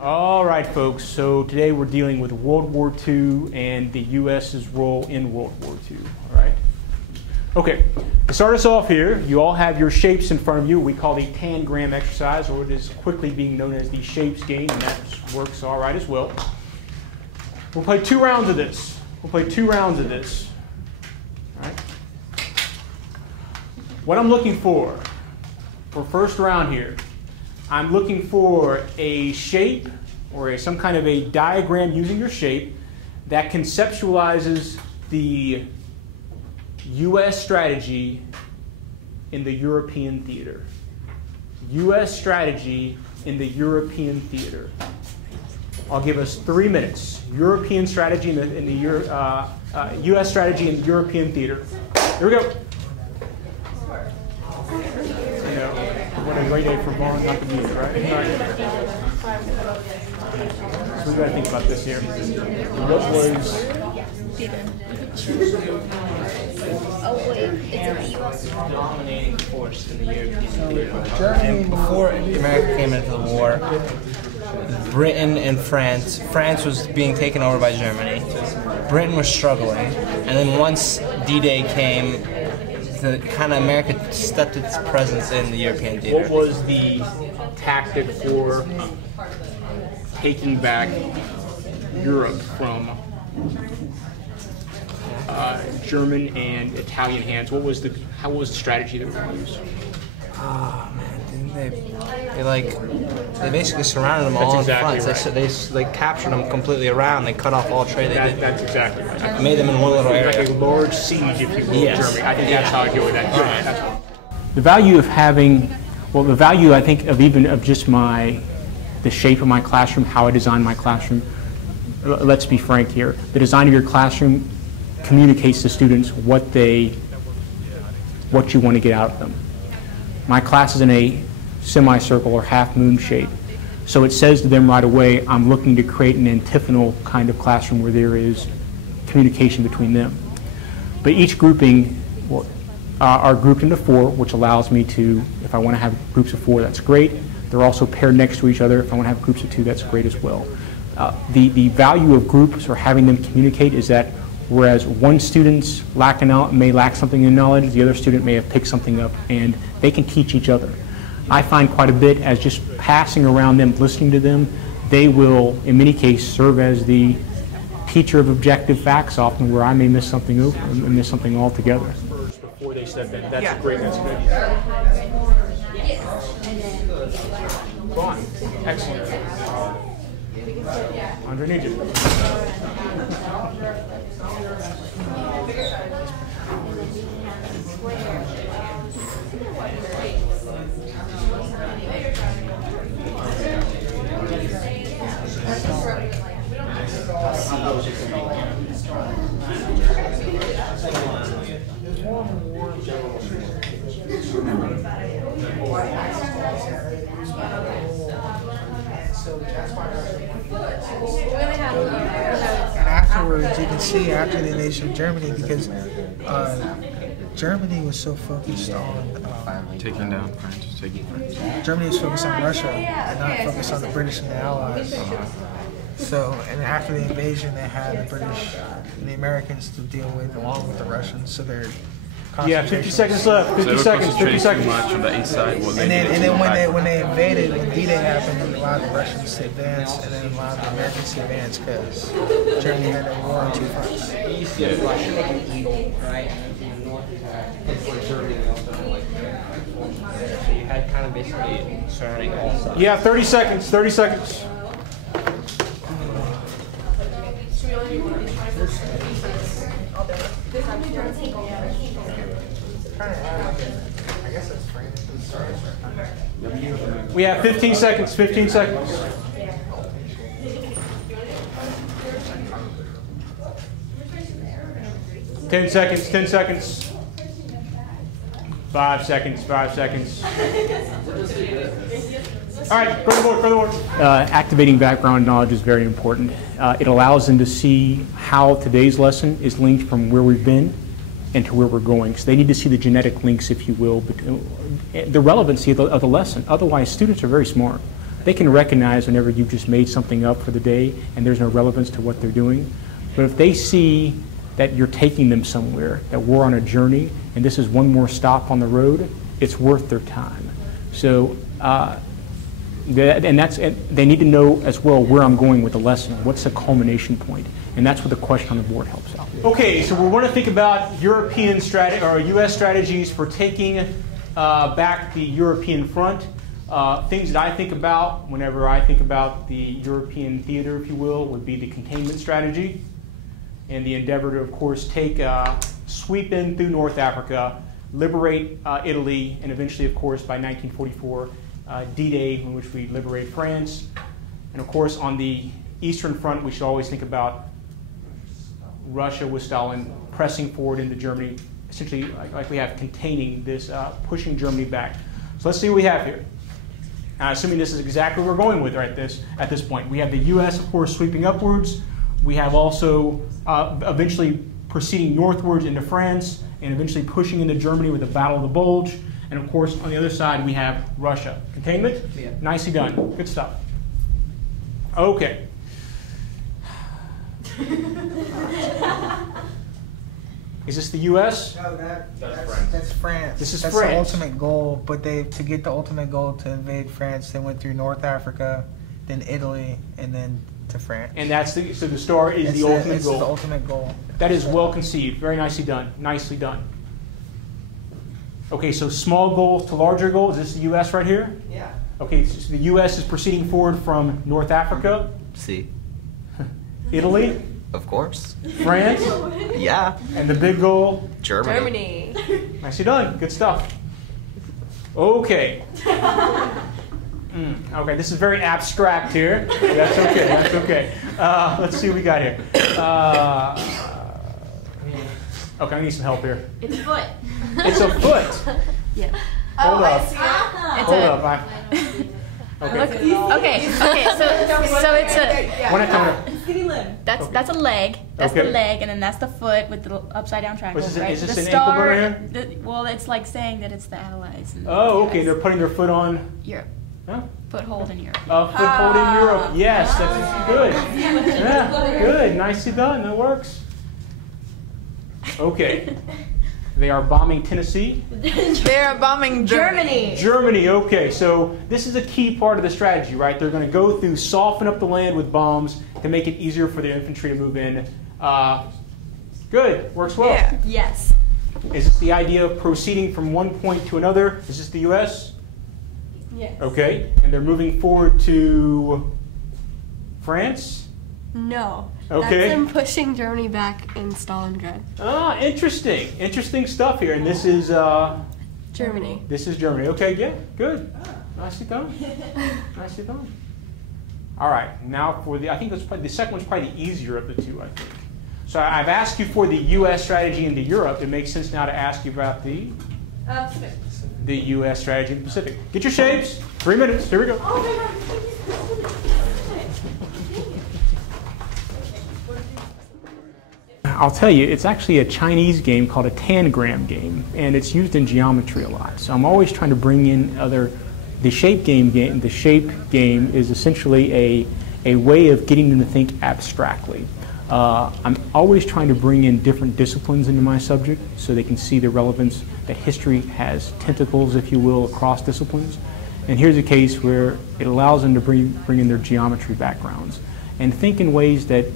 All right, folks, so today we're dealing with World War II and the U.S.'s role in World War II, all right? Okay, to start us off here, you all have your shapes in front of you. We call the tangram exercise, or it is quickly being known as the shapes game, and that works all right as well. We'll play 2 rounds of this. All right? What I'm looking for first round here, I'm looking for a shape or some kind of a diagram using your shape that conceptualizes the U.S. strategy in the European theater. U.S. strategy in the European theater. I'll give us 3 minutes. European strategy in the U.S. strategy in the European theater. Here we go. What a great day for Vaughn not to be here, right? So we got to think about this here. What was... dominating force in the European theater. And before America came into the war, Britain and France was being taken over by Germany. Britain was struggling, and then once D-Day came, America stepped its presence in the European theater. What was the tactic for taking back Europe from German and Italian hands? How was the strategy that we used? Oh man, didn't they basically surrounded them all in front. Right. They captured them completely around. They cut off all trade. That's exactly right. Made them in one little area. Like a large siege, if you will, yes. of Germany. I think that's how I deal with that. Right. That's the value of having, the value I think of just the shape of my classroom, how I design my classroom. Let's be frank here. The design of your classroom communicates to students what you want to get out of them. My class is in a semicircle or half moon shape. So it says to them right away, I'm looking to create an antiphonal kind of classroom where there is communication between them. But each grouping are grouped into 4, which allows me to, if I want to have groups of 4, that's great. They're also paired next to each other. If I want to have groups of 2, that's great as well. The value of groups or having them communicate is that whereas one student may lack something in knowledge, the other student may have picked something up, and they can teach each other. I find quite a bit as just passing around them, listening to them, they will, in many cases, serve as the teacher of objective facts often where I may miss something over and miss something altogether. First, before they step in, that's great, that's good. Go on. Excellent. Underneath you. And afterwards, you can see after the invasion of Germany, because Germany was so focused on taking down France, Germany was focused on Russia and not focused on the British and the Allies. So, and after the invasion, they had the British and the Americans to deal with, along with the Russians. So they're 50 seconds left. 50 seconds. 50 seconds. Much on the east side. And then when they invaded, when D-Day happened, it allowed the Russians to advance, and then allowed the Americans to advance because Germany had a war on 2 fronts. So you had kind of basically surrounding all sides. Yeah, 30 seconds. 30 seconds. We have 15 seconds. 15 seconds. 10 seconds. 10 seconds. 5 seconds. 5 seconds. All right, go to the board. Activating background knowledge is very important. It allows them to see how today's lesson is linked from where we've been and to where we're going. So they need to see the genetic links, if you will, but the relevancy of the lesson. Otherwise, students are very smart. they can recognize whenever you've just made something up for the day and there's no relevance to what they're doing. But if they see that you're taking them somewhere, that we're on a journey, and this is one more stop on the road, it's worth their time. So, and they need to know as well where I'm going with the lesson. What's the culmination point? And that's what the question on the board helps out. Okay, so we want to think about European strategy or U.S. strategies for taking back the European front. Things that I think about whenever I think about the European theater, if you will, would be the containment strategy and the endeavor to, of course, sweep in through North Africa, liberate Italy, and eventually, of course, by 1944, D-Day, in which we liberate France. And of course, on the Eastern Front, we should always think about Russia with Stalin pressing forward into Germany, essentially like we have containing this, pushing Germany back. So let's see what we have here. Assuming this is exactly where we're going with at this point. We have the U.S., of course, sweeping upwards. We have also eventually proceeding northwards into France and eventually pushing into Germany with the Battle of the Bulge. And of course, on the other side, we have Russia. Containment? Yeah. Nicely done. Good stuff. Okay. Is this the U.S.? No, that's France. This is that's France. The ultimate goal, but to get the ultimate goal to invade France, they went through North Africa, then Italy, and then to France. And so the star is the ultimate goal. It's the ultimate goal. That is well conceived. Very nicely done. Nicely done. Okay, so small goal to larger goal. Is this the U.S. right here? Yeah. Okay, so the U.S. is proceeding forward from North Africa. See. Italy. Of course. France. Yeah. And the big goal? Germany. Nicely done. Good stuff. Okay. Okay, this is very abstract here. That's okay. That's okay. Let's see what we got here. Okay, I need some help here. It's a foot. It's a foot. Yeah. Hold up. I see it. Hold up. Okay. So it's a. One at a time. Skinny limb. That's a leg. That's Okay. the leg, and then that's the foot with the upside down triangle. Is this right? an the ankle star. burner Well, it's like saying that it's the Allies. And Oh, okay. the They're putting their foot on. Europe. Huh? Foothold in Europe. Foothold in Europe. Yes, that's good. Yeah, good. Nicely done. That works. Okay. They are bombing Tennessee. They are bombing Germany. Germany, okay. So this is a key part of the strategy, right? They're going to go through, soften up the land with bombs to make it easier for the infantry to move in. Good. Works well. Yeah. Yes. Is this the idea of proceeding from one point to another? Is this the U.S.? Yes. Okay. And they're moving forward to France? No. Okay. That's them pushing Germany back in Stalingrad. Ah, interesting. Interesting stuff here. And this is Germany. This is Germany. Okay, yeah, good. Nicely done. Nicely done. All right, now for I think the second one's probably the easier of the two, I think. So I've asked you for the U.S. strategy into Europe. It makes sense now to ask you about the U.S. strategy in the Pacific. Get your shapes. 3 minutes. Here we go. Oh my God. I'll tell you, it's actually a Chinese game called a tangram game, and it's used in geometry a lot. So I'm always trying to bring in the shape game. The shape game is essentially a way of getting them to think abstractly. I'm always trying to bring in different disciplines into my subject so they can see the relevance that history has tentacles, if you will, across disciplines. And here's a case where it allows them to bring in their geometry backgrounds and think in ways that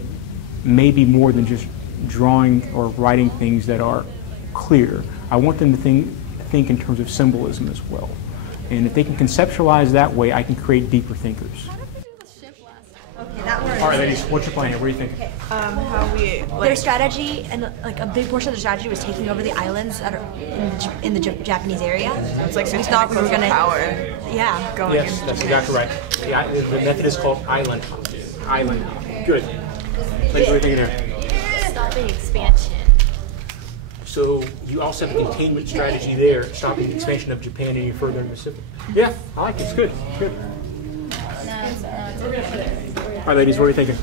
may be more than just drawing or writing things that are clear. I want them to think in terms of symbolism as well. And if they can conceptualize that way, I can create deeper thinkers. Okay, that works. All right, ladies, what's your plan here? What do you think? How we Their strategy, and like a big portion of their strategy, was taking over the islands that are in the Japanese area. it's like We thought we were gonna. power Yeah. going Yes, in. that's exactly right. The method is called island hopping. Island hopping. Good. Ladies, what are you thinking here? Stopping expansion. So you also have a containment strategy there, stopping the expansion of Japan any further in the Pacific. Yeah, I like it. It's good. Good. All right, ladies, what are you thinking?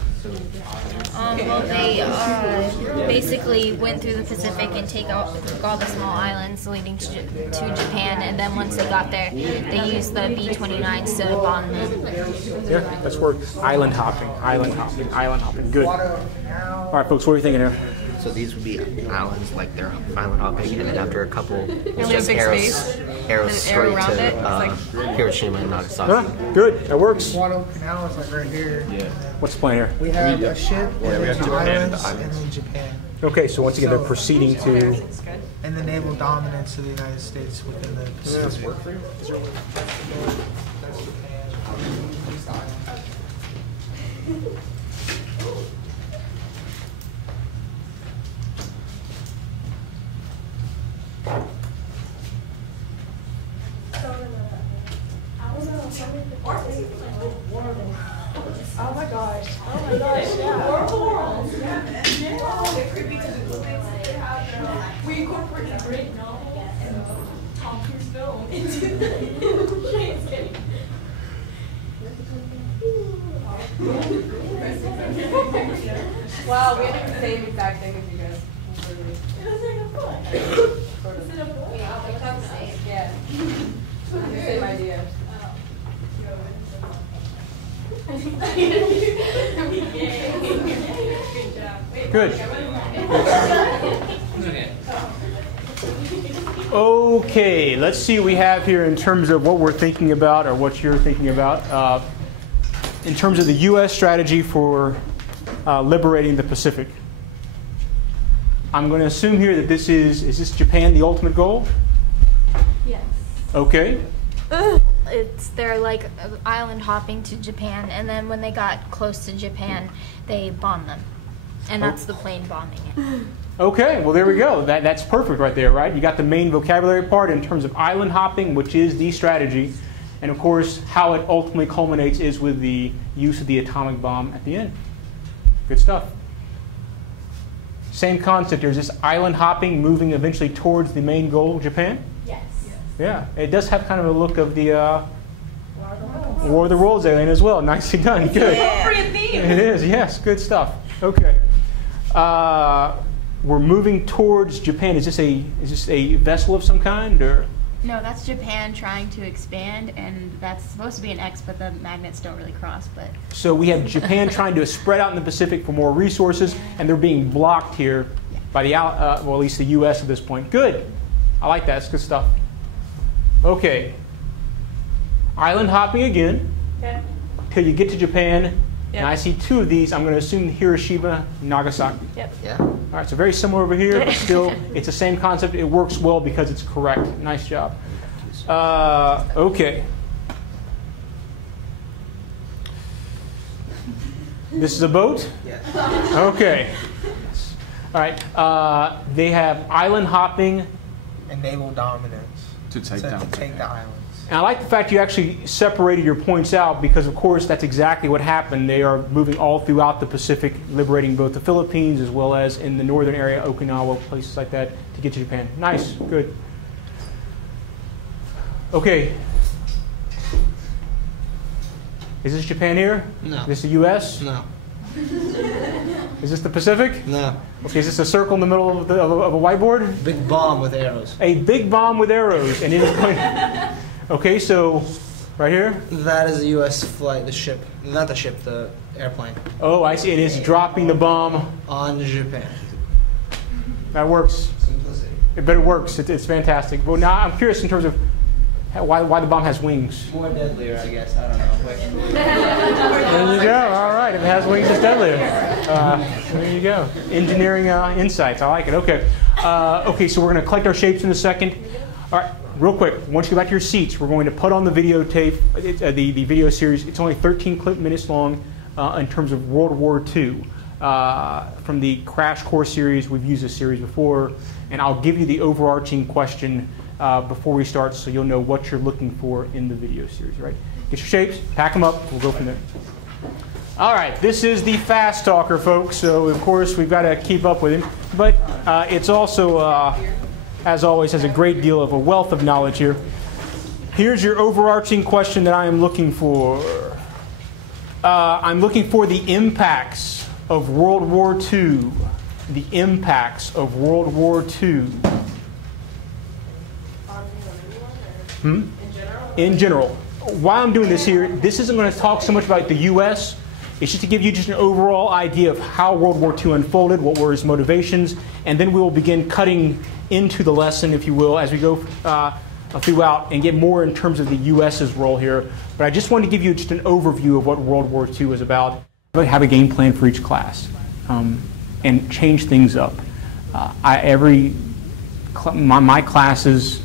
Well, they basically went through the Pacific and took all the small islands leading to Japan, and then once they got there, they used the B-29s to bomb them. Yeah, that's where island hopping, island hopping, island hopping. Good. All right, folks, what are you thinking here? So these would be islands, like they're island hopping, and then after a couple, it's a just big arrows, space, arrows and straight arrow around to it. It's like Hiroshima and Nagasaki. Huh? Good, that works. Guadalcanal is like right here. Yeah. What's the plan here? We have a ship, we and have then Japan and the islands, and islands. then Japan. Okay, so once again, they're proceeding to. And the naval dominance of the United States within the Pacific. Wow, we have the same exact thing as you guys. Yeah. Same idea. Good. Okay, let's see what we have here in terms of what we're thinking about or what you're thinking about. In terms of the U.S. strategy for liberating the Pacific. I'm going to assume here that this is this Japan the ultimate goal? Yes. Okay. They're like island hopping to Japan, and then when they got close to Japan, they bombed them. And that's the plane bombing it. Okay, well there we go. That's perfect right there, right? You got the main vocabulary part in terms of island hopping, which is the strategy. And of course, how it ultimately culminates is with the use of the atomic bomb at the end. Good stuff. Same concept here. Is this island hopping moving eventually towards the main goal, Japan? Yes. Yeah, it does have kind of a look of the War of the Worlds alien as well. Nicely done. Good. It is, yes. Good stuff. Okay. We're moving towards Japan. Is this a vessel of some kind, or? No, that's Japan trying to expand, and that's supposed to be an X, but the magnets don't really cross. But So we have Japan trying to spread out in the Pacific for more resources, and they're being blocked here by the, well, at least the U.S. at this point. Good. I like that. It's good stuff. Okay. Island hopping again. Okay. Till you get to Japan. Yep. And I see two of these. I'm going to assume Hiroshima, Nagasaki. Yep. Yeah. All right, so very similar over here, but still, it's the same concept. It works well because it's correct. Nice job. Okay. This is a boat? Yes. Okay. All right. They have island hopping. And naval dominance. To take So down to take Japan. the islands. And I like the fact you actually separated your points out because, of course, that's exactly what happened. They are moving all throughout the Pacific, liberating both the Philippines as well as in the northern area, Okinawa, places like that, to get to Japan. Nice. Good. Okay. Is this Japan here? No. Is this the U.S.? No. Is this the Pacific? No. Okay, is this a circle in the middle of, of a whiteboard? Big bomb with arrows. A big bomb with arrows. And it is going... Okay, so right here? That is a U.S. flight, the ship. Not the ship, the airplane. Oh, I see. It is dropping the bomb. On Japan. That works. Simplicity. But it works. It's fantastic. Well, now I'm curious in terms of why the bomb has wings. More deadlier, I guess. I don't know. Wait. There you go. All right. If it has wings, it's deadlier. There you go. Engineering insights. I like it. Okay. Okay, so we're going to collect our shapes in a second. All right. Real quick, once you go back to your seats, we're going to put on the videotape, the video series. It's only 13 minutes long in terms of World War II. From the Crash Course series, we've used this series before, and I'll give you the overarching question before we start so you'll know what you're looking for in the video series, right? Get your shapes, pack them up, we'll go from there. All right, this is the fast talker, folks, so of course we've got to keep up with him, but it's also, as always, has a great deal of a wealth of knowledge here. Here's your overarching question that I am looking for. I'm looking for the impacts of World War II, the impacts of World War II. In general. Why I'm doing this here, this isn't going to talk so much about the U.S., it's just to give you just an overall idea of how World War II unfolded, what were its motivations, and then we will begin cutting into the lesson, if you will, as we go throughout and get more in terms of the U.S.'s role here. But I just wanted to give you just an overview of what World War II is about. I have a game plan for each class and change things up. My classes,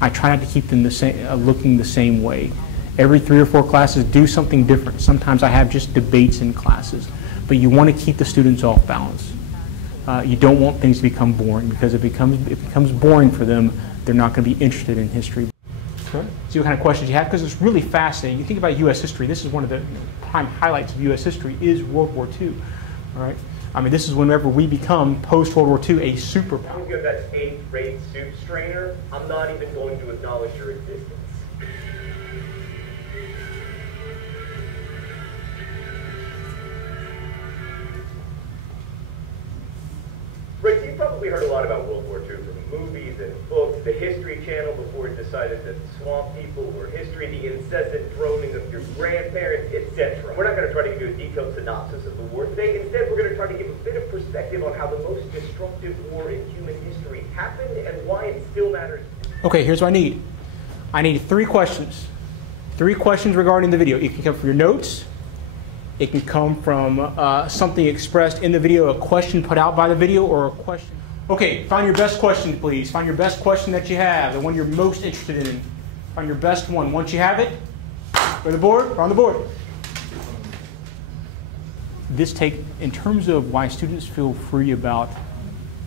I try not to keep them the same, looking the same way. Every 3 or 4 classes do something different. Sometimes I have just debates in classes, but you want to keep the students off balance. You don't want things to become boring, because if it becomes boring for them, they're not going to be interested in history. Sure. See what kind of questions you have, because it's really fascinating. You think about U.S. history, this is one of the prime highlights of U.S. history is World War II. All right? I mean, this is whenever we become, post-World War II, a superpower. I'm going to that 8th-rate soup strainer. I'm not even going to acknowledge your existence. Right, so you probably heard a lot about World War II from movies and books, the History Channel before it decided that swamp people were history, the incessant droning of your grandparents, etc. We're not going to try to give you a detailed synopsis of the war today. Instead, we're going to try to give a bit of perspective on how the most destructive war in human history happened and why it still matters. Okay, here's what I need. I need 3 questions. 3 questions regarding the video. It can come from your notes. It can come from something expressed in the video, a question put out by the video, or a question. Okay, find your best question, please. Find your best question that you have, the one you're most interested in. Find your best one. Once you have it, go to the board, or on the board. In terms of why students feel free about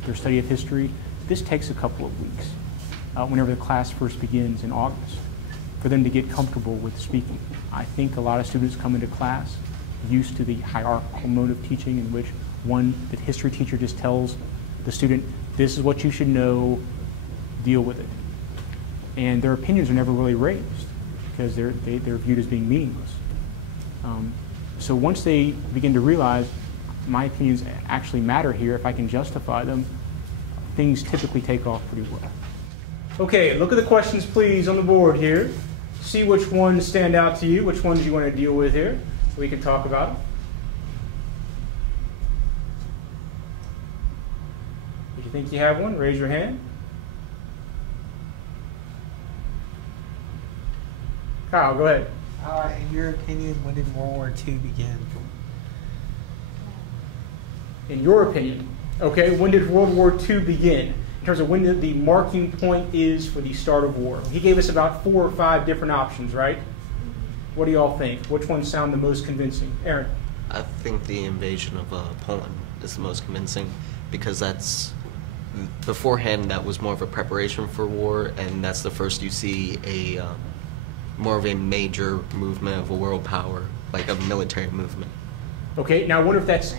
their study of history, this takes a couple of weeks, whenever the class first begins in August, for them to get comfortable with speaking. I think a lot of students come into class used to the hierarchical mode of teaching, in which the history teacher just tells the student, this is what you should know, deal with it. And their opinions are never really raised, because they're viewed as being meaningless. So once they begin to realize my opinions actually matter here, if I can justify them, things typically take off pretty well. Okay, look at the questions please on the board here. See which ones stand out to you, which ones you want to deal with here. We can talk about them. If you think you have one, raise your hand. Kyle, go ahead. In your opinion, when did World War II begin? In your opinion, okay, when did World War II begin? In terms of when the marking point is for the start of war. He gave us about 4 or 5 different options, right? What do y'all think? Which ones sound the most convincing? Aaron? I think the invasion of Poland is the most convincing, because beforehand that was more of a preparation for war, and that's the first you see more of a major movement of a world power, like a military movement. Okay, now I wonder if that's,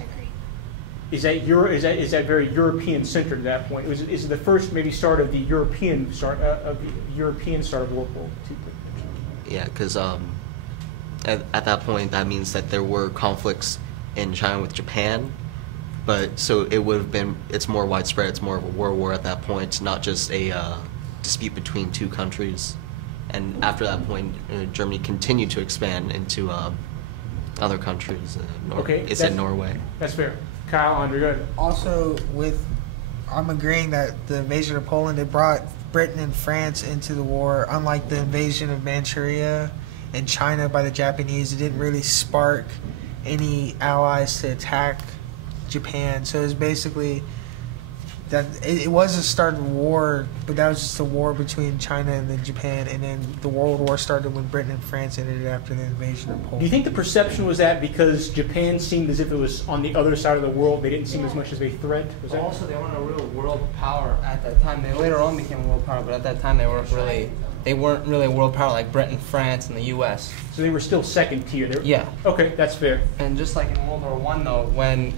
is that very European centered at that point? Is it the first maybe start of the European start of World War II? Yeah, because at that point, that means that there were conflicts in China with Japan, but so it would have been, it's more widespread, it's more of a world war at that point, not just a dispute between 2 countries. And after that point, Germany continued to expand into other countries. It said Norway. That's fair. Kyle, Andre, go ahead. Also, I'm agreeing that the invasion of Poland, it brought Britain and France into the war, unlike the invasion of Manchuria and China by the Japanese. It didn't really spark any allies to attack Japan. So it was basically that it was a start of war, but that was just a war between China and then Japan, and then the World War started when Britain and France ended after the invasion of Poland. Do you think the perception was that because Japan seemed as if it was on the other side of the world, they didn't seem as much as a threat? Was that? Also, they weren't a real world power at that time. They later on became a world power, but at that time they weren't really a world power like Britain, France, and the U.S. So they were still second tier. Yeah. Okay, that's fair. And just like in World War I, though, when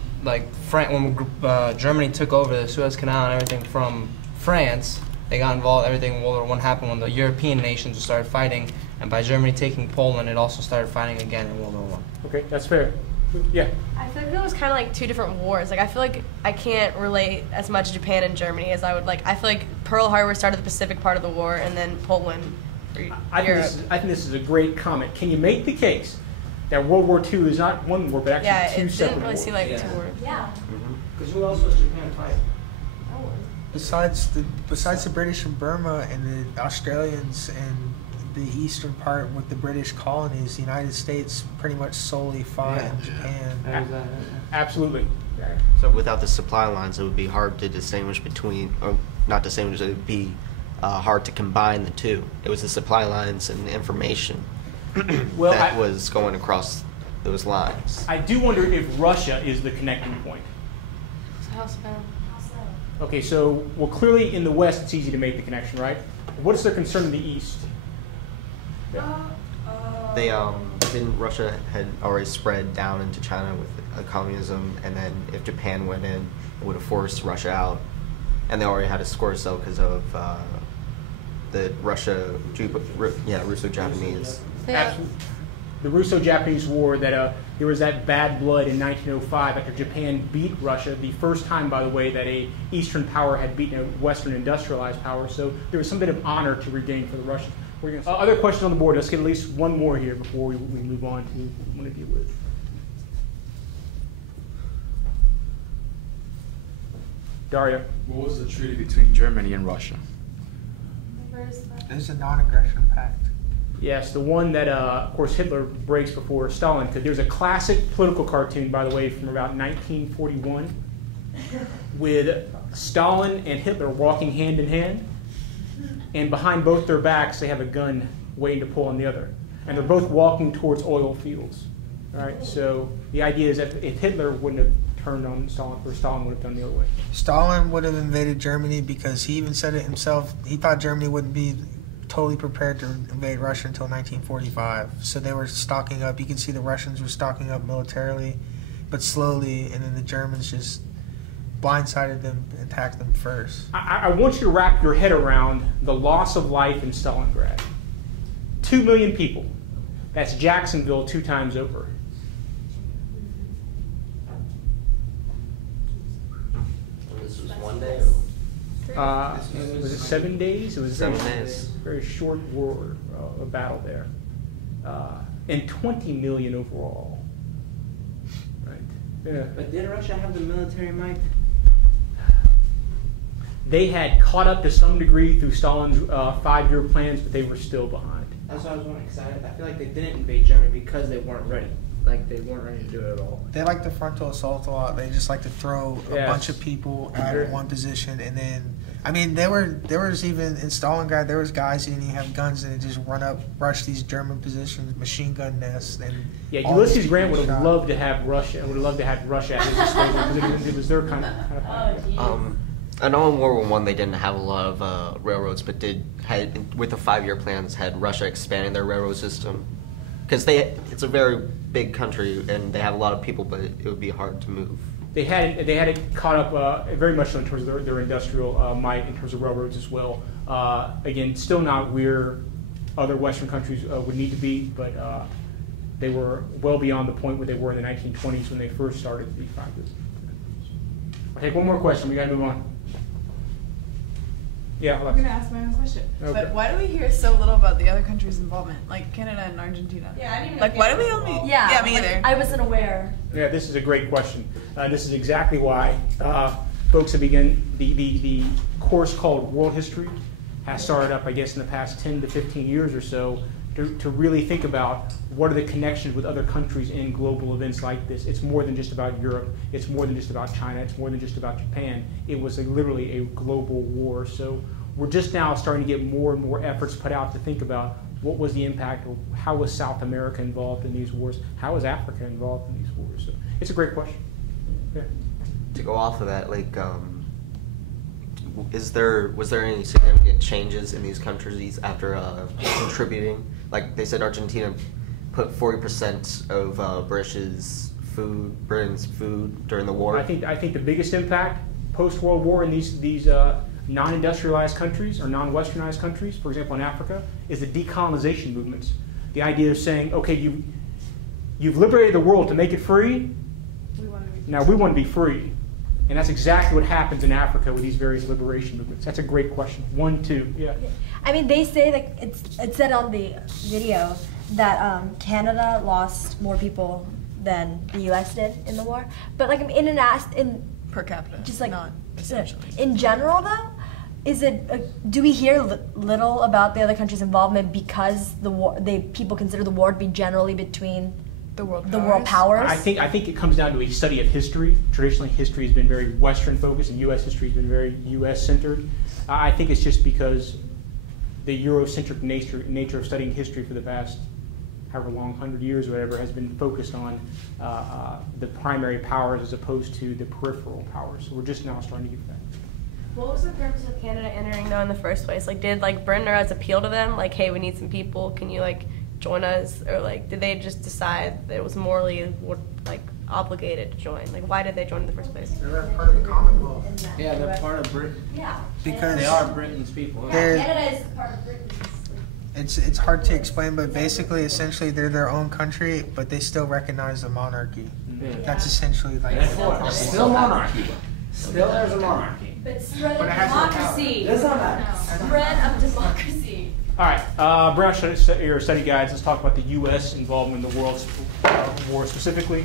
Germany took over the Suez Canal and everything from France, they got involved. Everything in World War I happened when the European nations started fighting, and by Germany taking Poland, it also started fighting again in World War I. Okay, that's fair. Yeah. I feel like it was kind of like two different wars. Like I feel like I can't relate as much Japan and Germany as I would like. I feel like Pearl Harbor started the Pacific part of the war, and then Poland. I think this is a great comment. Can you make the case that World War II is not one war, but actually two separate wars? Yeah, it didn't really seem like two wars. Yeah. Because who else was Japan fighting? Besides the British in Burma and the Australians and the eastern part with the British colonies, the United States pretty much solely fought in Japan. Absolutely. So without the supply lines, it would be hard to distinguish between, or not distinguish, it would be hard to combine the two. It was the supply lines and the information that was going across those lines. I do wonder if Russia is the connecting point. How so? Okay, so, well, clearly in the West it's easy to make the connection, right? What's their concern in the East? They didn't Russia had already spread down into China with communism, and then if Japan went in, it would have forced Russia out, and they already had a score to sell because of the Russo-Japanese. Absolutely. The Russo-Japanese War, that there was that bad blood in 1905 after Japan beat Russia, the first time, by the way, that a Eastern power had beaten a Western industrialized power. So there was some bit of honor to regain for the Russians. Other questions on the board. Let's get at least one more here before we move on to what we want to deal with. Daria. What was the treaty between Germany and Russia? There's a non-aggression pact. Yes, the one that, of course, Hitler breaks before Stalin. There's a classic political cartoon, by the way, from about 1941 with Stalin and Hitler walking hand in hand, and behind both their backs they have a gun waiting to pull on the other. And they're both walking towards oil fields. All right, so the idea is that if Hitler wouldn't have turned on Stalin, or Stalin would have done the other way. Stalin would have invaded Germany because he even said it himself. He thought Germany wouldn't be totally prepared to invade Russia until 1945. So they were stocking up. You can see the Russians were stocking up militarily, but slowly, and then the Germans just blindsided them and attacked them first. I want you to wrap your head around the loss of life in Stalingrad. 2 million people. That's Jacksonville 2 times over. This was one day? Was it 7 days? It was 7 days. Very short war, a battle there. And 20 million overall. Right. Yeah. But did Russia have the military might? They had caught up to some degree through Stalin's 5-year plans, but they were still behind. That's what I was wondering, because I feel like they didn't invade Germany because they weren't ready. Like, they weren't ready to do it at all. They like the frontal assault a lot. They just like to throw a bunch of people out of one position, and then, I mean, there was even in Stalingrad, there was guys who didn't even have guns, and they just rush these German positions, machine gun nests, and yeah, Ulysses Grant would have loved to have Russia. Would have loved to have Russia at his disposal because it was their kind of. I know in World War I they didn't have a lot of railroads, but with the 5-year plans had Russia expanding their railroad system, because it's a very big country and they have a lot of people, but it would be hard to move. They had it caught up very much so in terms of their industrial might, in terms of railroads as well. Again, still not where other Western countries would need to be, but they were well beyond the point where they were in the 1920s when they first started the 5 years. I'll take one more question. We got to move on. Yeah, I'm going to ask my own question. Okay. But why do we hear so little about the other countries' involvement, like Canada and Argentina? Yeah, I didn't even like, why do we only? Yeah, me either. I wasn't aware. Yeah, this is a great question. This is exactly why folks have begun the course called World History has started up, I guess, in the past 10 to 15 years or so to really think about what are the connections with other countries in global events like this. It's more than just about Europe. It's more than just about China. It's more than just about Japan. It was literally a global war. So we're just now starting to get more and more efforts put out to think about what was the impact, or how was South America involved in these wars? How was Africa involved in these wars? So it's a great question. Yeah. To go off of that, like, was there any significant changes in these countries after contributing? Like they said, Argentina put 40% of Britain's food during the war. I think the biggest impact post-World War in these non-industrialized countries or non-westernized countries, for example in Africa, is the decolonization movements. The idea of saying, okay, You've liberated the world to make it free. Now we want to be free. And that's exactly what happens in Africa with these various liberation movements. That's a great question. 1, 2, yeah. I mean, they say that it said on the video that Canada lost more people than the U.S. did in the war. But like in Per capita, just like not essentially. in general though, is it do we hear little about the other countries' involvement because the war people consider the war to be generally between The world powers? I think it comes down to a study of history. Traditionally, history has been very Western focused, and U.S. history has been very U.S. centered. I think it's just because the Eurocentric nature of studying history for the past however long, 100 years or whatever, has been focused on the primary powers as opposed to the peripheral powers. So we're just now starting to get that. What was the purpose of Canada entering though in the first place? Like, did like Britain or us appeal to them? Like, hey, we need some people. Can you like join us? Or like, did they just decide that it was morally like obligated to join? Like, why did they join in the first place? They're part of the Commonwealth. Yeah, they're part of Britain. Yeah. Because They are Britain's people. Canada is part of Britain. it's hard to explain, but basically, essentially, they're their own country, but they still recognize the monarchy. That's essentially like. Still monarchy. Still there's a monarchy. But spread But of it has no democracy. That's not that. Spread of democracy. All right, Brown, your study guides. Let's talk about the U.S. involvement in the world war specifically.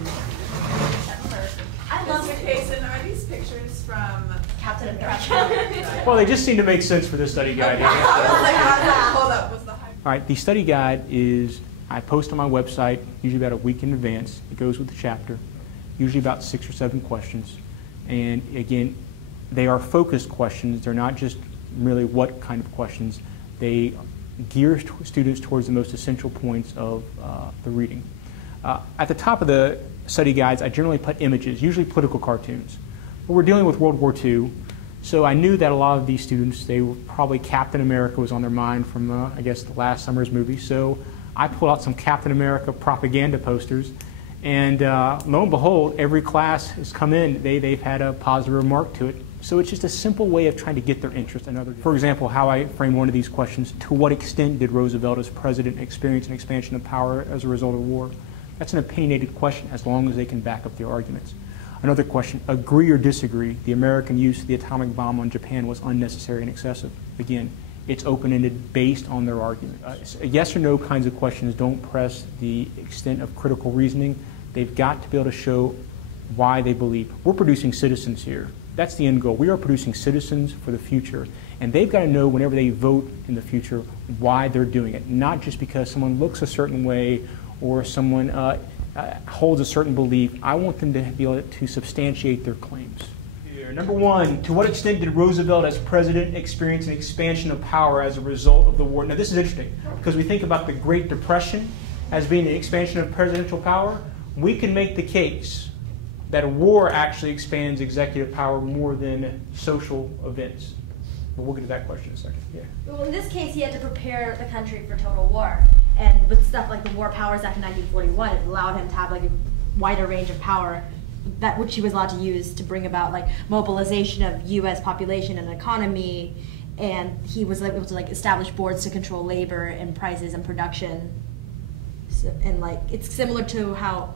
I love Mr. Cason, are these pictures from Captain America. Well, they just seem to make sense for this study guide. I was like, how did that hold up? Was the hype? All right, the study guide is, I post on my website usually about a week in advance. It goes with the chapter, usually about 6 or 7 questions. And again, they are focused questions. They're not just really what kind of questions. They gear students towards the most essential points of the reading. At the top of the study guides, I generally put images, usually political cartoons. But we're dealing with World War II, so I knew that a lot of these students, they were probably Captain America was on their mind from, I guess, the last summer's movie. So I pulled out some Captain America propaganda posters, and lo and behold, every class has come in, they've had a positive remark to it. So it's just a simple way of trying to get their interest in other. For example, how I frame one of these questions: to what extent did Roosevelt as president experience an expansion of power as a result of war? That's an opinionated question as long as they can back up their arguments. Another question: agree or disagree, the American use of the atomic bomb on Japan was unnecessary and excessive? Again, it's open-ended based on their argument. Yes or no kinds of questions don't press the extent of critical reasoning. They've got to be able to show why they believe. We're producing citizens here. That's the end goal. We are producing citizens for the future, and they've got to know whenever they vote in the future why they're doing it, not just because someone looks a certain way or someone holds a certain belief. I want them to be able to substantiate their claims. Here, number 1, to what extent did Roosevelt as president experience an expansion of power as a result of the war? Now this is interesting because we think about the Great Depression as being an expansion of presidential power. We can make the case that a war actually expands executive power more than social events. But we'll get to that question in a second. Yeah. Well, in this case, he had to prepare the country for total war. And with stuff like the War Powers Act of 1941, it allowed him to have like a wider range of power, that which he was allowed to use to bring about like mobilization of U.S. population and economy. And he was able to like establish boards to control labor and prices and production. So, and like it's similar to how,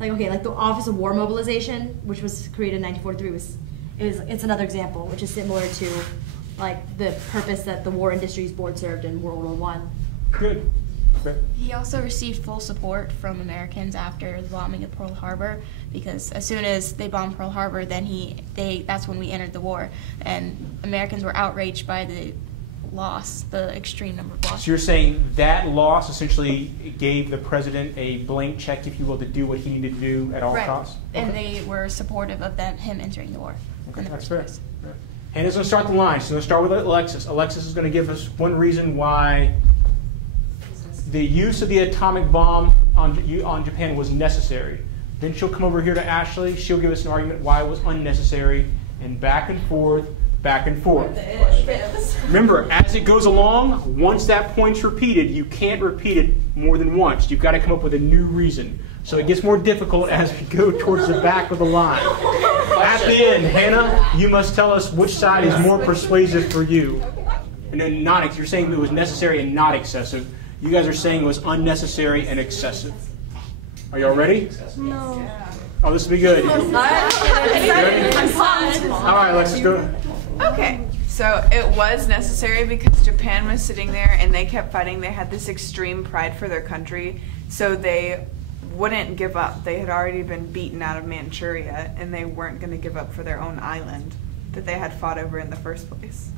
like the Office of War Mobilization, which was created in 1943, it's another example, which is similar to like the purpose that the War Industries Board served in World War I. Good. Okay. He also received full support from Americans after the bombing of Pearl Harbor, because as soon as they bombed Pearl Harbor, then that's when we entered the war, and Americans were outraged by the loss, the extreme number of losses. So you're saying that loss essentially gave the president a blank check, if you will, to do what he needed to do at all costs? And they were supportive of him entering the war. Okay, that's fair. Right. Hannah's going to start the line. So we'll start with Alexis. Alexis is going to give us one reason why the use of the atomic bomb on Japan was necessary. Then she'll come over here to Ashley. She'll give us an argument why it was unnecessary, and back and forth, back and forth. Remember, as it goes along, once that point's repeated, you can't repeat it more than once. You've got to come up with a new reason. So it gets more difficult as we go towards the back of the line. At the end, Hannah, you must tell us which side is more persuasive for you. And then you're saying it was necessary and not excessive. You guys are saying it was unnecessary and excessive. Are y'all ready? No. Oh, this will be good. I'm pumped. All right, let's go. Okay, so it was necessary because Japan was sitting there and they kept fighting. They had this extreme pride for their country, so they wouldn't give up. They had already been beaten out of Manchuria, and they weren't going to give up for their own island that they had fought over in the first place.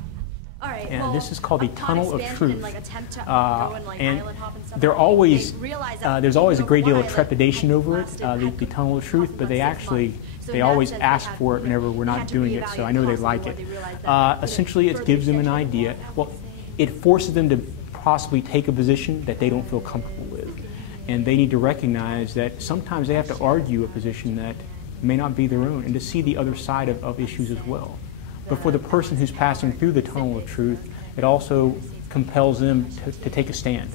All right, And well, this is called the upon Tunnel of expansion and, Truth. attempt to go and, And island hop and stuff there like that, always, they realized that there's always a great deal of one island trepidation had over it, lasted- had the Tunnel of Truth, but they lasted 6 actually, months. So they in always that sense, ask they had- for it whenever we're they not had to doing it, so I know they reevaluate like costs it. and they realized that, Essentially, it further gives them an reschedule idea. all Well, it forces them to possibly take a position that they don't feel comfortable with. And they need to recognize that sometimes they have to argue a position that may not be their own and to see the other side of issues as well. But for the person who's passing through the Tunnel of Truth, it also compels them to take a stand.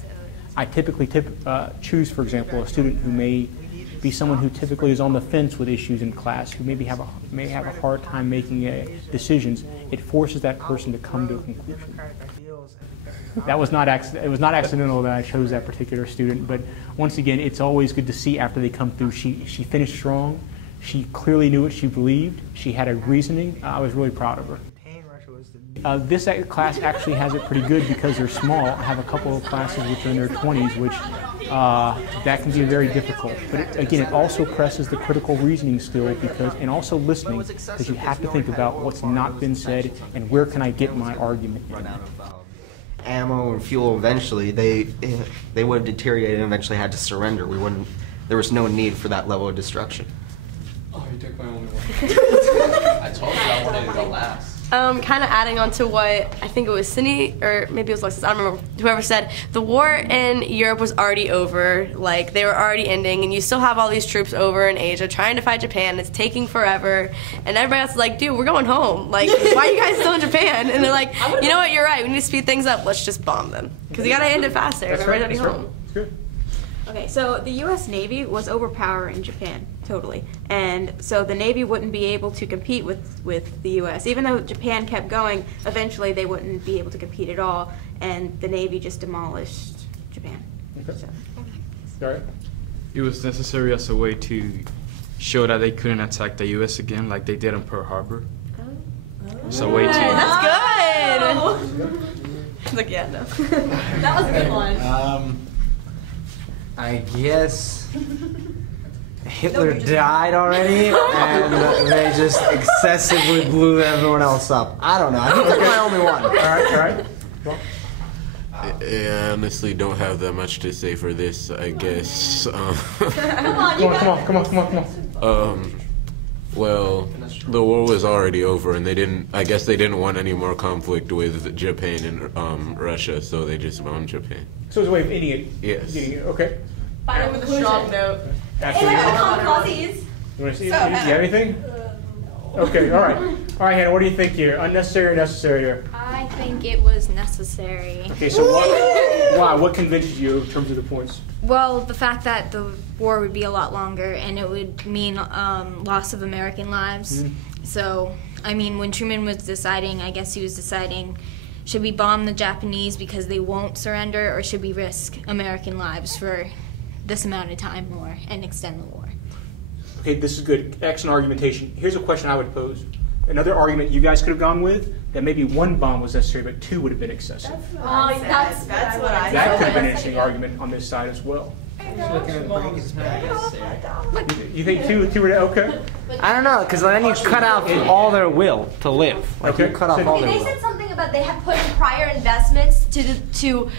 I typically choose, for example, a student who may be someone who typically is on the fence with issues in class, who maybe may have a hard time making decisions. It forces that person to come to a conclusion. That was not it was not accidental that I chose that particular student, but once again, it's always good to see after they come through. She finished strong. She clearly knew what she believed. She had a reasoning. I was really proud of her. This class actually has it pretty good because they're small. I have a couple of classes which are in their 20s, which that can be very difficult. But again, it also presses the critical reasoning skill and also listening, because you have to think about what's not been said and where can I get my argument in. Ammo and fuel, eventually they would have deteriorated and eventually had to surrender. There was no need for that level of destruction. Oh, you took my only one. I told you I wanted to go last. Kind of adding on to what I think it was Cindy, or maybe it was Alexis, I don't remember, whoever said, the war in Europe was already over, like they were already ending, and you still have all these troops over in Asia trying to fight Japan, it's taking forever, and everybody else is like, dude, we're going home, like, why are you guys still in Japan? And they're like, you know what, you're right, we need to speed things up, let's just bomb them, because you gotta end it faster, everybody's already home. That's good. Okay, so the U.S. Navy was overpowering Japan, totally. And so the Navy wouldn't be able to compete with the U.S. Even though Japan kept going, eventually they wouldn't be able to compete at all, and the Navy just demolished Japan. Okay. So. All right. It was necessary as a way to show that they couldn't attack the U.S. again like they did in Pearl Harbor. It's a way to... That's good! Like, yeah, no. That was a good one. I guess Hitler died already, and they just excessively blew everyone else up. I don't know. I think that's my only one. All right. Well, I honestly don't have that much to say for this, I guess. Come on. Well, the war was already over, and I guess they didn't want any more conflict with Japan and Russia, so they just bombed Japan. So it's a way of ending it. Yes. Getting it. Okay. Final with a strong note. Absolutely. You want to see? Do you have anything? Okay. All right. All right, Hannah. What do you think here? Unnecessary or necessary here? I think it was necessary. Okay. So why? What convinced you in terms of the points? Well, the fact that the war would be a lot longer and it would mean loss of American lives. Mm-hmm. So, I mean, when Truman was deciding, I guess he was deciding, should we bomb the Japanese because they won't surrender, or should we risk American lives for this amount of time more and extend the war? Okay, this is good. Excellent argumentation. Here's a question I would pose. Another argument you guys could have gone with, that maybe one bomb was necessary, but two would have been excessive. That's what I said. That could have been an interesting argument on this side as well. You think two were okay? I don't know, because then you cut out all their will to live. Like, Okay. you cut off all their They will. said something about they had put in prior investments to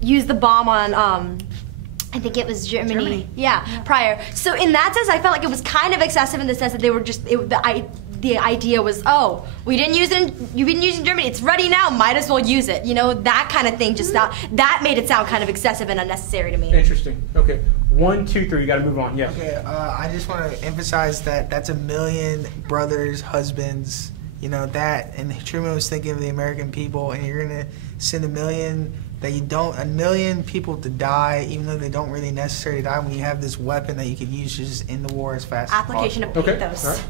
use the bomb on I think it was Germany. Yeah, prior. So in that sense, I felt like it was kind of excessive in the sense that they were just the idea was, oh, you didn't use it in Germany. It's ready now. Might as well use it. You know, that kind of thing. Just that made it sound kind of excessive and unnecessary to me. Interesting. Okay. 1, 2, 3. You got to move on. Yes. Okay. I just want to emphasize that that's 1 million brothers, husbands. You know that, and Truman was thinking of the American people, and you're gonna send 1 million. A million people to die, even though they don't really necessarily die, when you have this weapon that you could use to just end the war as fast Application as possible. of pathos.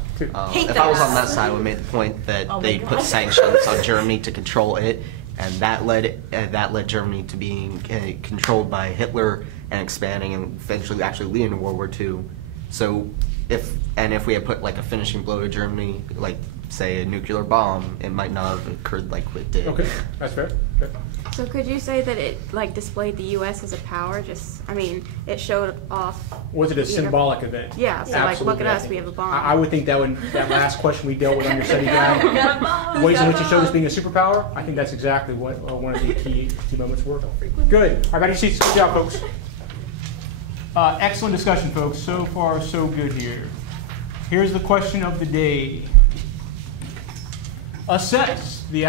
If I was on that side, I would make the point that they put sanctions on Germany to control it, and that led Germany to being controlled by Hitler and expanding and eventually actually leading to World War II. So if we had put like a finishing blow to Germany, like say a nuclear bomb, it might not have occurred like it did. Okay, that's fair. Okay. So could you say that it like displayed the U.S. as a power? It showed off. Was it a symbolic event? Yeah. So like, look at us, we have a bomb. I would think that last question we dealt with on your study guide, ways in which it showed us being a superpower. I think that's exactly what one of the key moments were. Good. All right, back to your seats. Good job, folks. Excellent discussion, folks. So far, so good here. Here's the question of the day. Assess the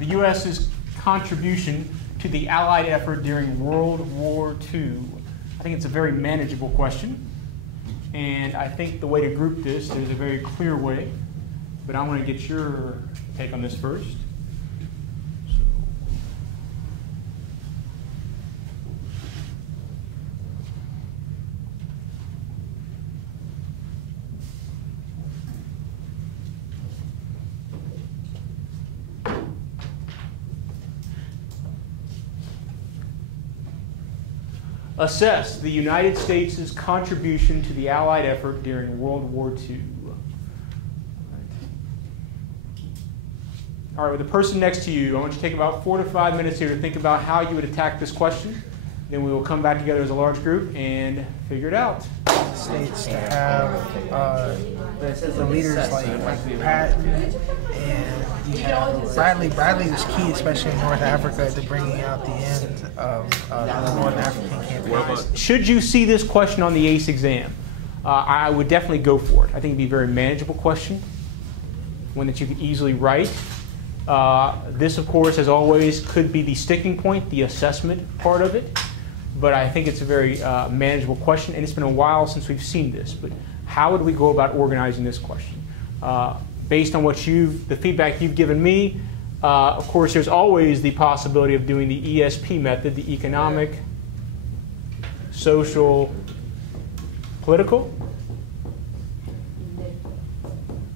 U.S.'s contribution to the Allied effort during World War II. I think it's a very manageable question. And I think the way to group this, there's a very clear way. But I want to get your take on this first. Assess the United States' contribution to the Allied effort during World War II. All right, with the person next to you, I want you to take about 4 to 5 minutes here to think about how you would attack this question. Then we will come back together as a large group and figure it out. States to have the leaders like Patton and you have Bradley. Bradley was key, especially in North Africa, to bringing out the end of the North African campaign. Should you see this question on the ACE exam, I would definitely go for it. I think it'd be a very manageable question, one that you could easily write. This, of course, as always, could be the sticking point, the assessment part of it. But I think it's a very manageable question, and it's been a while since we've seen this. But how would we go about organizing this question? Based on the feedback you've given me, of course, there's always the possibility of doing the ESP method, the economic, social, political.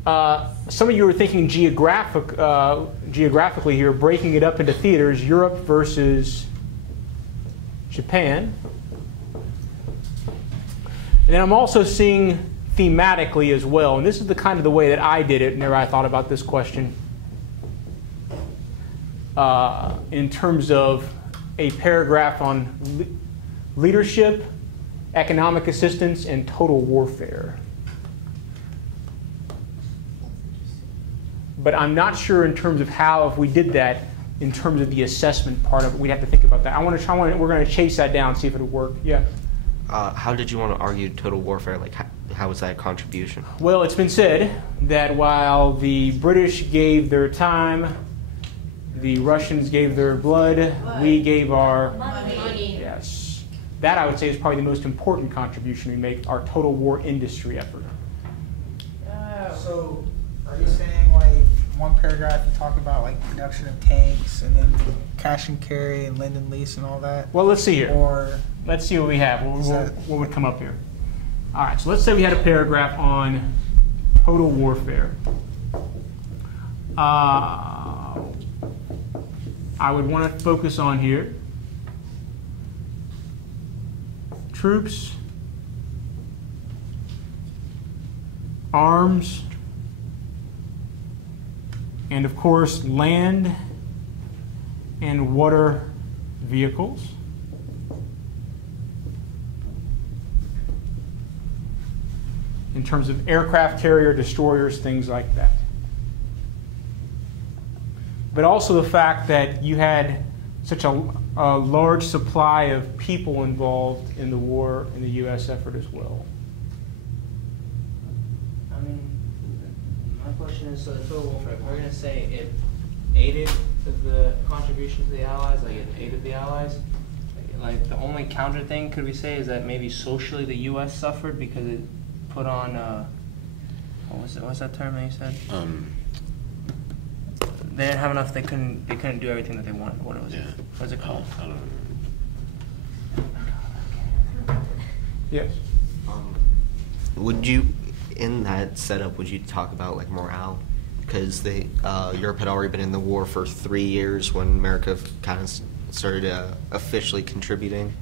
Some of you are thinking geographically here, breaking it up into theaters, Europe versus Japan. And then I'm also seeing thematically as well, and this is the kind of the way that I did it whenever I thought about this question, in terms of a paragraph on leadership, economic assistance, and total warfare. But I'm not sure in terms of how, if we did that, in terms of the assessment part of it, we'd have to think about that. We're going to chase that down, see if it'll work. Yeah. How did you want to argue total warfare? Like, how was that a contribution? Well, it's been said that while the British gave their time, the Russians gave their blood, we gave our money. Yes. That, I would say, is probably the most important contribution we make, our total war industry effort. So, are you saying, like, one paragraph you talk about like production of tanks and then cash and carry and lend and lease and all that? Well, let's see here. Or let's see what we have. What would come up here? All right, so let's say we had a paragraph on total warfare. I would want to focus on here troops, arms, and of course land and water vehicles. In terms of aircraft carrier, destroyers, things like that. But also the fact that you had such a large supply of people involved in the war in the U.S. effort as well. I mean, my question is, so the total warfare, we're going to say it aided the contribution to the Allies, like it aided the Allies? Like the only counter thing, could we say, is that maybe socially the U.S. suffered because it put on, what was that term that you said? They didn't have enough, they couldn't do everything that they wanted. What was it? What's it called? I don't know. Yes. Would you, in that setup, would you talk about like morale? Because Europe had already been in the war for 3 years when America kind of started officially contributing.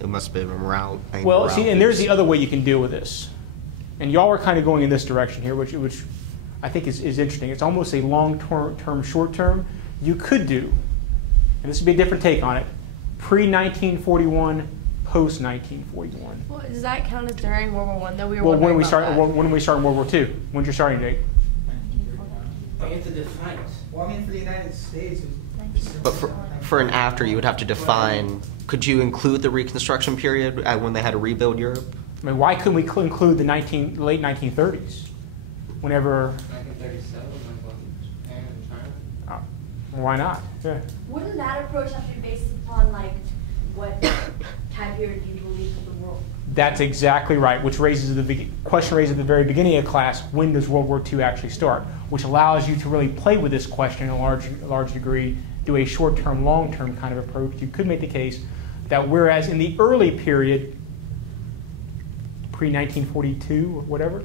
It must have been around. Well, see, and there's the other way you can deal with this. And y'all are kind of going in this direction here, which I think is interesting. It's almost a long-term, short-term. You could do, and this would be a different take on it, pre-1941, post-1941. Well, does that count as during World War I? Though we were Well, when we wondering start, about that. when we start in World War II, when's your starting date? You have to define it. Well, I mean, for the United States, But for an after, you would have to define. Could you include the Reconstruction period when they had to rebuild Europe? I mean, why couldn't we include the late 1930s? Whenever. 1937, Japan and China. Why not? Yeah. Wouldn't that approach have to be based upon like what time period you believe of the world? That's exactly right, which raises the question raised at the very beginning of class, when does World War II actually start? Which allows you to really play with this question in a large degree, do a short-term, long-term kind of approach. You could make the case that whereas in the early period, pre-1942 or whatever,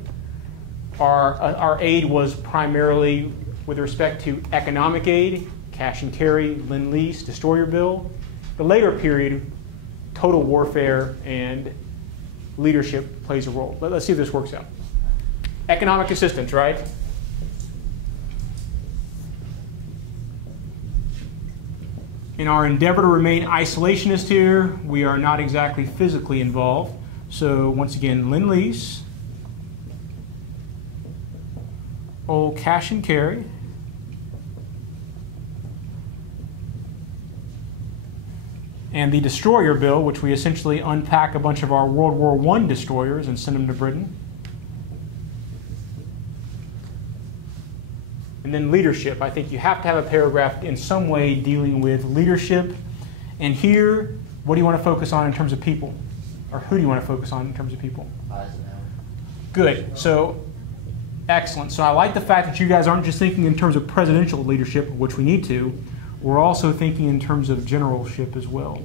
our aid was primarily with respect to economic aid, cash and carry, Lend-Lease, destroyer bill. The later period, total warfare and leadership plays a role. Let's see if this works out. Economic assistance, right? In our endeavor to remain isolationist here, we are not exactly physically involved. So once again, Lend-Lease, old cash and carry, and the destroyer bill, which we essentially unpack a bunch of our World War I destroyers and send them to Britain. And then leadership. I think you have to have a paragraph in some way dealing with leadership. And here, what do you want to focus on in terms of people? Or who do you want to focus on in terms of people? Good. So, excellent. So I like the fact that you guys aren't just thinking in terms of presidential leadership, which we need to. We're also thinking in terms of generalship as well.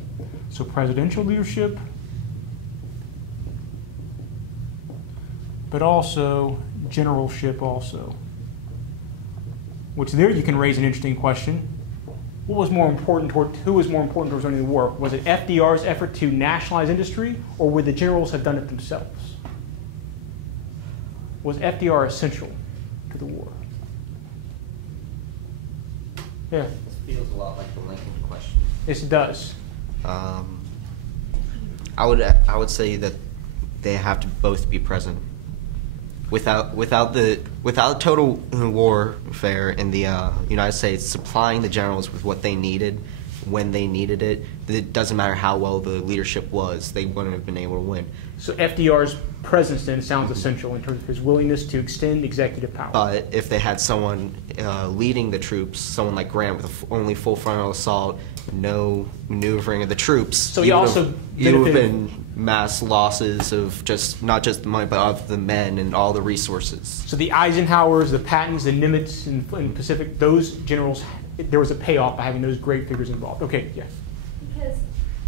So presidential leadership, but also generalship also. Which there you can raise an interesting question. Who was more important towards winning the war? Was it FDR's effort to nationalize industry, or would the generals have done it themselves? Was FDR essential to the war? Yeah. Feels a lot like the Lincoln question. Yes, it does. I would say that they have to both be present. Without total warfare in the United States, supplying the generals with what they needed when they needed it, it doesn't matter how well the leadership was, they wouldn't have been able to win. So FDR's presence then sounds essential in terms of his willingness to extend executive power. But if they had someone leading the troops, someone like Grant with only full frontal assault, no maneuvering of the troops, so you would have been mass losses of not just the money, but of the men and all the resources. So the Eisenhowers, the Pattons, the Nimitz in Pacific, those generals, there was a payoff by having those great figures involved. Okay, yes. Because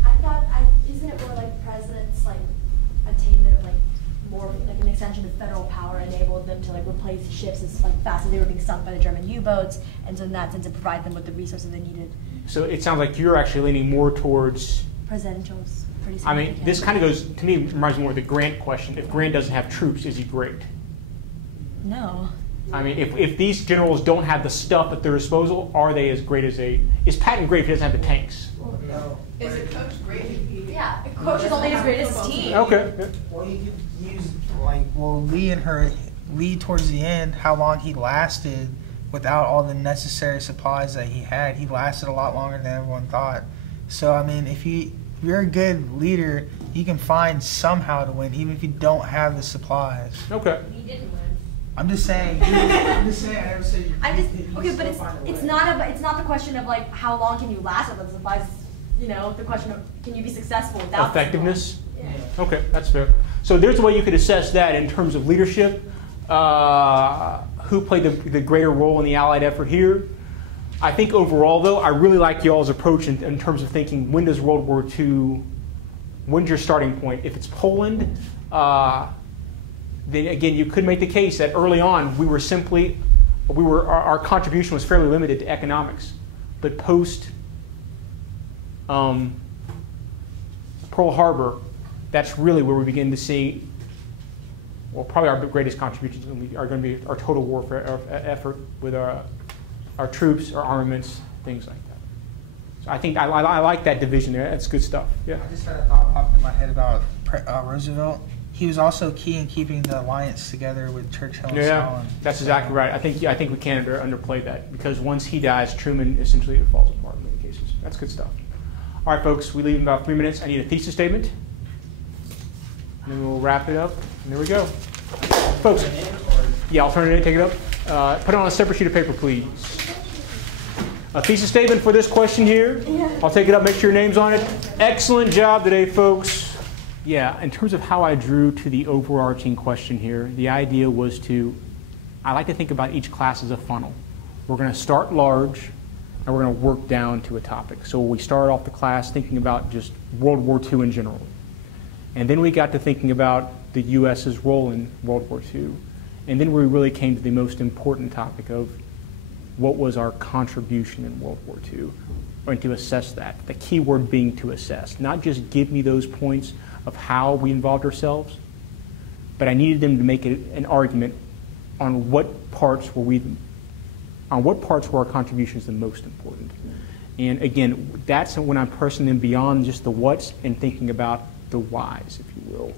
I thought, isn't it more like the president's like attainment of like more like an extension of federal power enabled them to like replace ships as like fast as they were being sunk by the German U-boats, and so in that sense, to provide them with the resources they needed. So it sounds like you're actually leaning more towards presidential's pretty significant. I mean, this kind of goes, to me, reminds me more of the Grant question. If Grant doesn't have troops, is he great? No. I mean, if these generals don't have the stuff at their disposal, are they as great as is Patton great if he doesn't have the tanks? Well, no. Is a coach great if he... Yeah, a coach is only as great as his team. Okay. Yeah. Well, you could use, like, Lee towards the end, how long he lasted without all the necessary supplies that he had. He lasted a lot longer than everyone thought. So, I mean, if you're a good leader, you can find somehow to win, even if you don't have the supplies. Okay. He didn't win. I'm just saying. I never said. Okay, but it's not the question of like how long can you last without the supplies. You know, the question of can you be successful without effectiveness. Yeah. Okay, that's fair. So there's a way you could assess that in terms of leadership. Who played the greater role in the Allied effort here? I think overall, though, I really like y'all's approach in terms of thinking, when does World War II, when's your starting point? If it's Poland, then again, you could make the case that early on, our contribution was fairly limited to economics. But post Pearl Pearl Harbor, that's really where we begin to see, well, probably our greatest contributions are going to be our total warfare effort with our troops, our armaments, things like that. So I think I like that division there. That's good stuff. Yeah. I just had a thought pop in my head about Roosevelt. He was also key in keeping the alliance together with Churchill and Stalin. That's exactly right. I think we can't underplay that, because once he dies, Truman essentially falls apart in many cases. That's good stuff. All right, folks, we leave in about 3 minutes. I need a thesis statement, and then we'll wrap it up. And there we go, folks. Yeah, I'll turn it in. Take it up. Put it on a separate sheet of paper, please. A thesis statement for this question here. I'll take it up. Make sure your name's on it. Excellent job today, folks. Yeah, in terms of how I drew to the overarching question here, the idea was I like to think about each class as a funnel. We're going to start large, and we're going to work down to a topic. So we started off the class thinking about just World War II in general. And then we got to thinking about the U.S.'s role in World War II. And then we really came to the most important topic of what was our contribution in World War II, and to assess that. The key word being to assess, not just give me those points of how we involved ourselves, but I needed them to make an argument on what parts were our contributions the most important. And again, that's when I'm pressing them beyond just the whats and thinking about the whys, if you will.